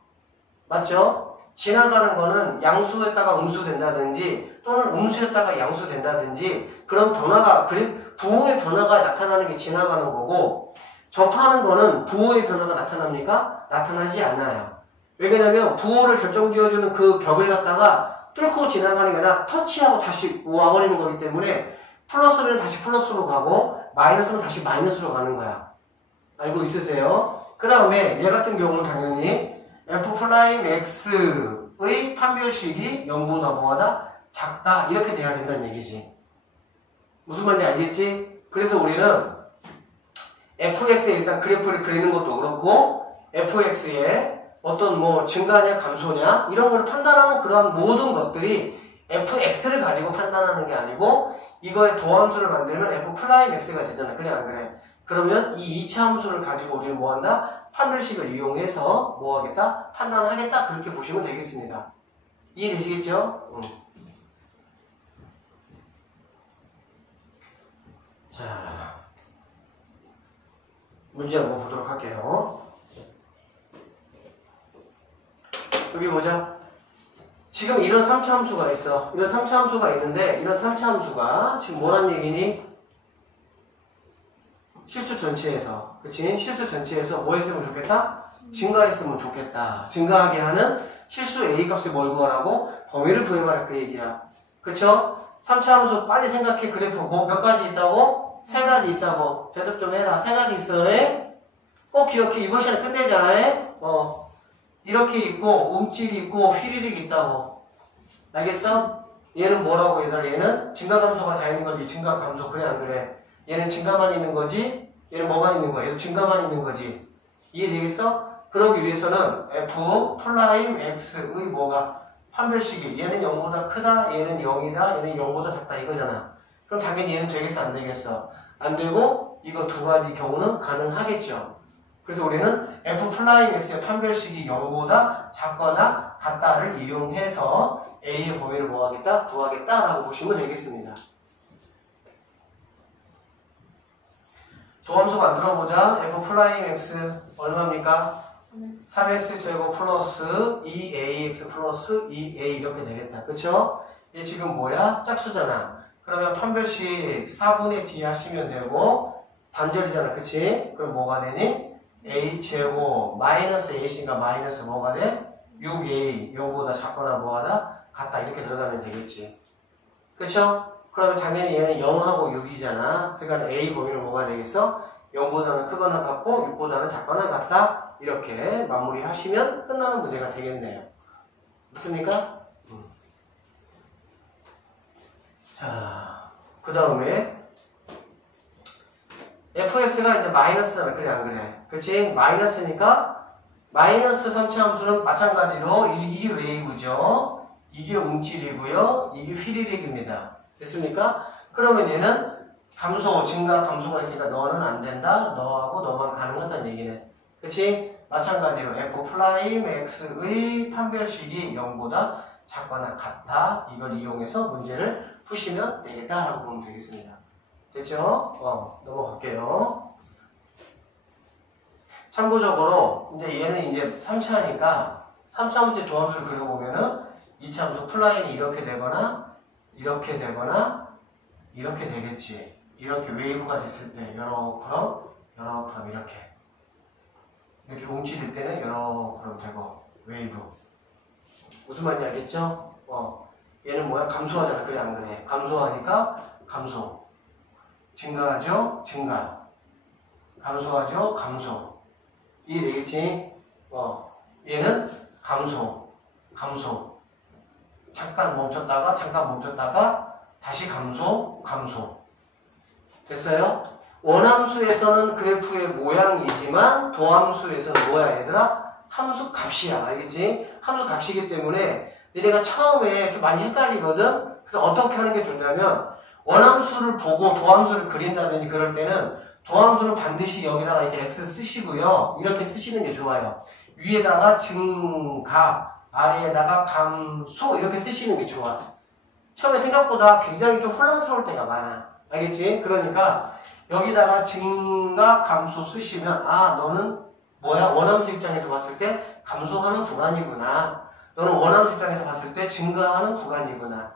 맞죠? 지나가는 거는 양수였다가 음수된다든지, 또는 음수였다가 양수된다든지, 그런 변화가, 부호의 변화가 나타나는 게 지나가는 거고, 접하는 거는 부호의 변화가 나타납니까? 나타나지 않아요. 왜냐면 부호를 결정지어주는 그 벽을 갖다가 뚫고 지나가는 게 아니라 터치하고 다시 와버리는 거기 때문에 플러스면 다시 플러스로 가고 마이너스면 다시 마이너스로 가는 거야. 알고 있으세요? 그 다음에 얘 같은 경우는 당연히 f'x의 판별식이 0보다 뭐하다? 작다. 이렇게 돼야 된다는 얘기지. 무슨 말인지 알겠지? 그래서 우리는 fx에 일단 그래프를 그리는 것도 그렇고 fx에 어떤 뭐 증가냐 감소냐 이런 걸 판단하는 그러한 모든 것들이 fx를 가지고 판단하는 게 아니고 이거의 도함수를 만들면 f'x가 되잖아. 그래 안 그래? 그러면 이 2차 함수를 가지고 우리는 뭐한다? 판별식을 이용해서 뭐하겠다? 판단하겠다. 그렇게 보시면 되겠습니다. 이해되시겠죠? 자, 문제 한번 보도록 할게요. 여기 보자. 지금 이런 3차 함수가 있어. 이런 3차 함수가 있는데 이런 3차 함수가 지금 뭐란 얘기니? 실수 전체에서, 그치? 실수 전체에서 뭐 했으면 좋겠다? 증가했으면 좋겠다. 증가하게 하는 실수 A 값을 뭘 구하라고? 범위를 구해봐라 그 얘기야. 그쵸? 3차 함수 빨리 생각해. 그래프 뭐 몇 가지 있다고? 3가지 있다고. 대답 좀 해라. 3가지 있어. 꼭 기억해. 이번 시간에 끝내자. 이렇게 있고 움찔이 있고 휘리릭 있다고. 알겠어? 얘는 뭐라고 얘들아? 얘는 증가감소가 다 있는 거지. 증가감소. 그래 안 그래? 얘는 증가만 있는 거지. 얘는 뭐만 있는 거야? 얘는 증가만 있는 거지. 이해되겠어? 그러기 위해서는 f'x의 뭐가? 판별식이 얘는 0보다 크다. 얘는 0이다. 얘는 0보다 작다. 이거잖아. 그럼 당연히 얘는 되겠어? 안 되겠어? 안 되고 이거 두 가지 경우는 가능하겠죠. 그래서 우리는 f'x의 판별식이 0보다 작거나 같다를 이용해서 A의 범위를 뭐하겠다? 구하겠다 라고 보시면 되겠습니다. 도함수 만들어보자. f'x 얼마입니까? 3x제곱 플러스 2ax 플러스 2a 이렇게 되겠다. 그쵸? 얘 지금 뭐야? 짝수잖아. 그러면 판별식 4분의 d 하시면 되고 반절이잖아. 그치? 그럼 뭐가 되니? a제곱 마이너스 ac가 마이너스 뭐가 돼? 6a 0보다 작거나 뭐하다? 같다 이렇게 들어가면 되겠지. 그쵸? 그러면 당연히 얘는 0하고 6이잖아. 그러니까 a 범위는 뭐가 되겠어? 0보다는 크거나 같고 6보다는 작거나 같다. 이렇게 마무리 하시면 끝나는 문제가 되겠네요. 맞습니까? 자, 그 다음에 fx가 이제 마이너스잖아. 그래 안 그래? 그치? 마이너스니까 마이너스 3차 함수는 마찬가지로 이게 웨이브죠. 이게 움찔이고요. 이게 휘리릭입니다. 됐습니까? 그러면 얘는 감소, 증가, 감소가 있으니까 너는 안 된다. 너하고 너만 가능하다는 얘기네. 그치? 마찬가지로 f'x의 판별식이 0보다 작거나 같다. 이걸 이용해서 문제를 푸시면 되겠다라고 보면 되겠습니다. 됐죠? 넘어갈게요. 참고적으로 이제 얘는 이제 3차니까 3차 함수의 도함수를 그려보면은 2차 함수 플라임이 이렇게 되거나 이렇게 되거나 이렇게 되겠지. 이렇게 웨이브가 됐을 때 요렇게 이렇게 움찔일 때는 요렇게 되고 웨이브. 무슨 말인지 알겠죠? 얘는 뭐야? 감소하잖아. 그래 안 그래? 감소하니까 감소. 증가하죠? 증가. 감소하죠? 감소. 이해되겠지? 얘는 감소. 감소. 잠깐 멈췄다가 다시 감소. 됐어요? 원함수에서는 그래프의 모양이지만 도함수에서는 뭐야 얘들아? 함수 값이야. 알겠지? 함수 값이기 때문에 너네가 처음에 좀 많이 헷갈리거든? 그래서 어떻게 하는 게 좋냐면 원함수를 보고 도함수를 그린다든지 그럴 때는 도함수는 반드시 여기다가 이렇게 x 쓰시고요. 이렇게 쓰시는 게 좋아요. 위에다가 증가, 아래에다가 감소 이렇게 쓰시는 게 좋아. 처음에 생각보다 굉장히 좀 혼란스러울 때가 많아. 알겠지? 그러니까 여기다가 증가, 감소 쓰시면 너는 뭐야? 원함수 입장에서 봤을 때 감소하는 구간이구나. 너는 원함수 입장에서 봤을 때 증가하는 구간이구나.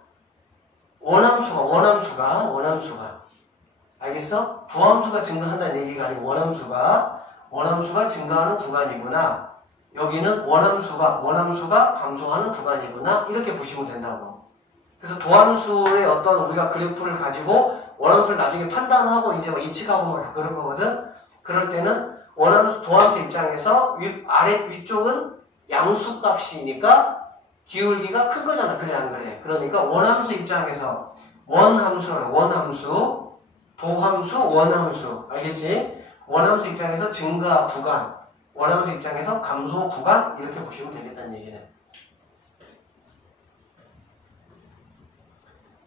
원함수가 알겠어? 도함수가 증가한다는 얘기가 아니고 원함수가 증가하는 구간이구나. 여기는 원함수가 감소하는 구간이구나. 이렇게 보시면 된다고. 그래서 도함수의 어떤 우리가 그래프를 가지고 원함수를 나중에 판단하고 이제 뭐 예측하고 뭐 그럴 거거든. 그럴 때는 도함수 입장에서 위쪽은 양수 값이니까 기울기가 큰 거잖아. 그래 안 그래? 그러니까 원함수 입장에서 원함수, 도함수, 원함수. 알겠지? 원함수 입장에서 증가 구간, 원함수 입장에서 감소 구간 이렇게 보시면 되겠다는 얘기네.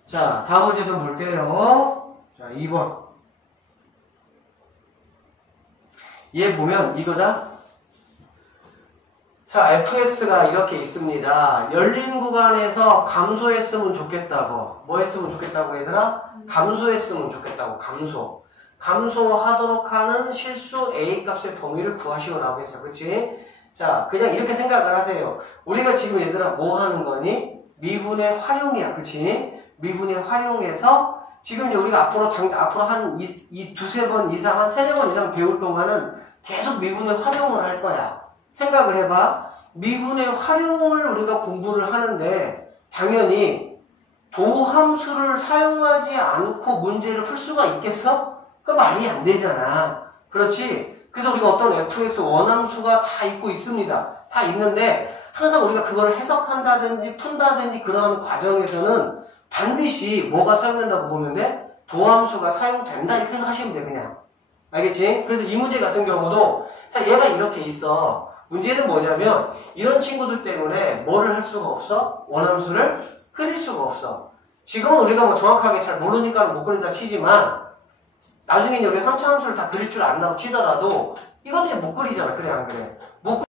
자, 다음 문제 좀 볼게요. 자, 2번. 얘 보면 이거다. 자, fx가 이렇게 있습니다. 열린 구간에서 감소했으면 좋겠다고. 뭐 했으면 좋겠다고 얘들아? 감소했으면 좋겠다고. 감소하도록 하는 실수 a 값의 범위를 구하시오라고 했어. 그치? 자, 그냥 이렇게 생각을 하세요. 우리가 지금 얘들아 뭐 하는 거니? 미분의 활용이야. 그치? 미분의 활용해서 지금 우리가 앞으로 한 두세 번 이상, 한 세네 번 이상 배울 동안은 계속 미분의 활용을 할 거야. 생각을 해봐. 미분의 활용을 우리가 공부를 하는데 당연히 도함수를 사용하지 않고 문제를 풀 수가 있겠어? 그 말이 안 되잖아. 그렇지? 그래서 우리가 어떤 fx 원함수가 다 있습니다. 다 있는데 항상 우리가 그걸 해석한다든지 푼다든지 그러는 과정에서는 반드시 뭐가 사용된다고 보면 돼? 도함수가 사용된다 이렇게 생각하시면 돼. 그냥. 알겠지? 그래서 이 문제 같은 경우도 자 얘가 이렇게 있어. 문제는 뭐냐면 이런 친구들 때문에 뭐를 할 수가 없어? 원함수를 그릴 수가 없어. 지금은 우리가 뭐 정확하게 잘 모르니까 못 그린다 치지만 나중에 우리가 3차함수를 다 그릴 줄 안다고 치더라도 이것들이 못 그리잖아. 그래 안 그래? 못